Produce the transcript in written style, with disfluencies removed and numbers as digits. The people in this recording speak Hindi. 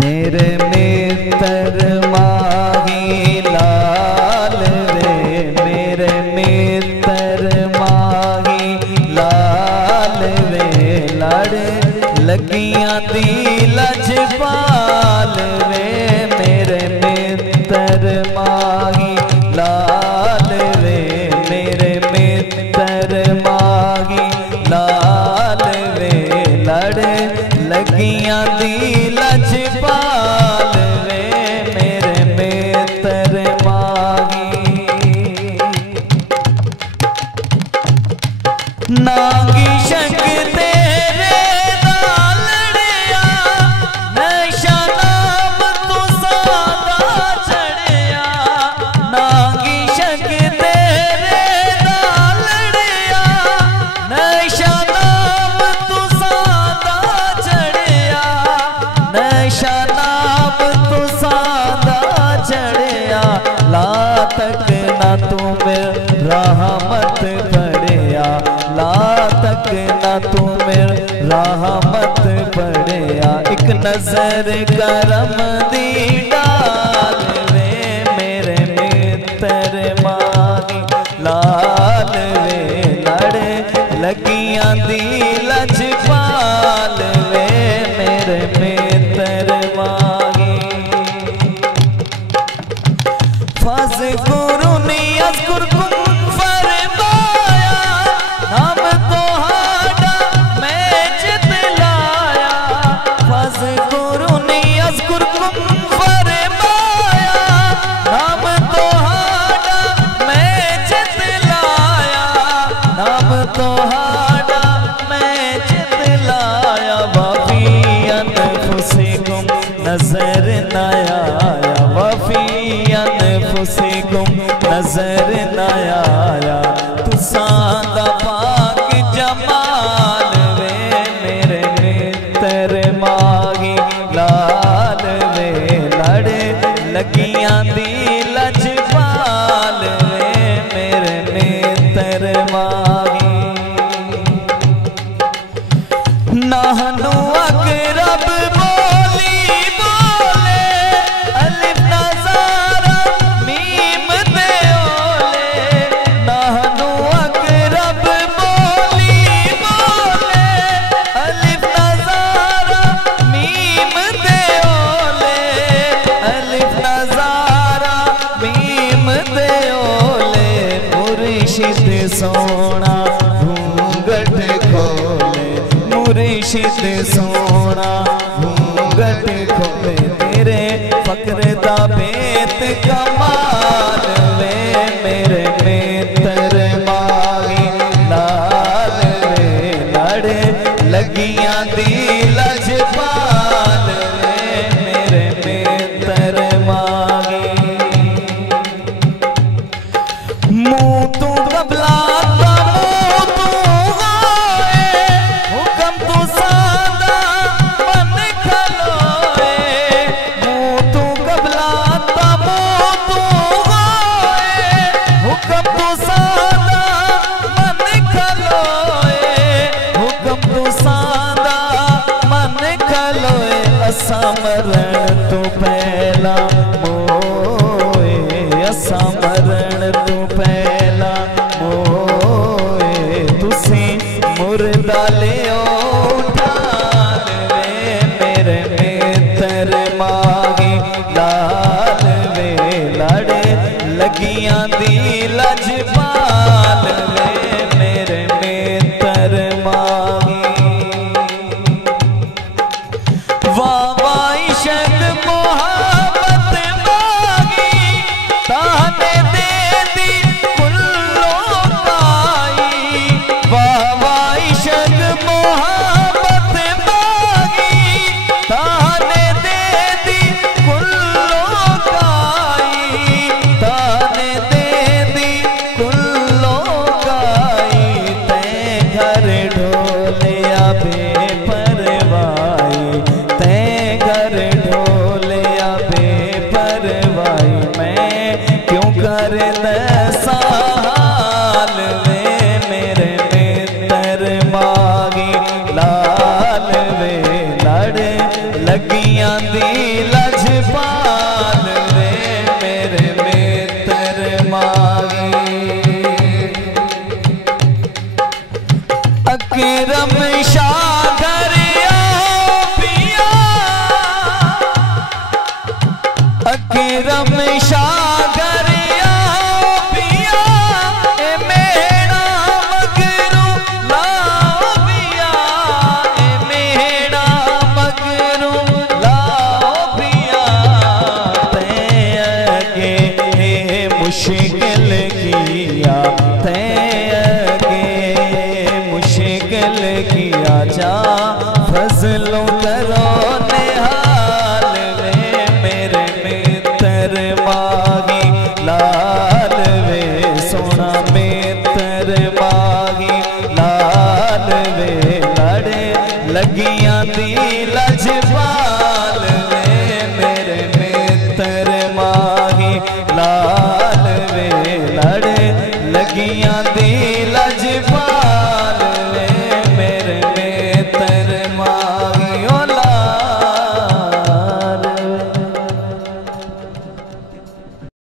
मेरे मित्र माही लाल रे, मेरे मित्र माही लाल रे, लड़ लगियां दी लजपाल रे, मेरे मित्र माही लाल रे, मेरे मित्र माही लाल रे, लड़ लगियां दी लजपाल रे, मेरे मित्र माही। नागी शक तेरे नालड़िया, नशा नाम तू सादा चढ़िया, नागी शक तेरे नालड़िया, नशा नाम तू सादा चढ़िया, नशा नाम तू सादा चढ़िया, ला तक ना तू मेरे रहमत पड़िया, ला तक ना तू मेरे रहमत पड़िया, एक नजर करम दी डाल रे, मेरे मित्र माही लाल रे, लड़ लगियां दी लजपाल रे, मेरे मित्र माही। फस गुरुनी अज़कुरकुम फरमाया, नाम तोहाडा मैं चितलाया, फस गुरुनी अज़कुरकुम फरमाया, नाम तोहाडा मैं चितलाया, नाम तोहाडा मैं चितलाया, वफ़ी अनफुसिकुम नज़र न आया, वफ़ी अनफुसिकुम नज़र न आया, तुसां पाक जमाल रे, मेरे मित्र माही लाल रे, लड़ लगियां दी लजपाल रे, मेरे मित्र माही। नाहनु अक़रब बोली बोले, अलिफ नज़ारा मीम दे ओले, नाहनु अक़रब बोली बोले, अलिफ नज़ारा मीम दे ओले, अलिफ नज़ारा मीम दे ओले, मुर्शिद सोना घूंघट खोले, मुर्शिद सोना घूंघट खोले, तेरे फक्र दा बेत कमाल रे, मेरे मित्र माही लाल रे, लड़ लगियां दी लजपाल रे, मेरे मित्र माही। मुँह तू कबला मरण तू पहला मोए, असा मरण तू पहला मोए, तुसी मुर्दा ले उठाल रे, मेरे मित्र माही लाल रे, लड़ लगियां दी लजपाल रे, मेरे मित्र माही। अकरम शाह घरिया पिया अकरम शाह घरिया पिया ए मेरा मगरू लाओ पिया ए मेरा मगरू लाओ पिया ते अगे मुश्किल किया ते अगे मुश्किल किया जा फजलो करो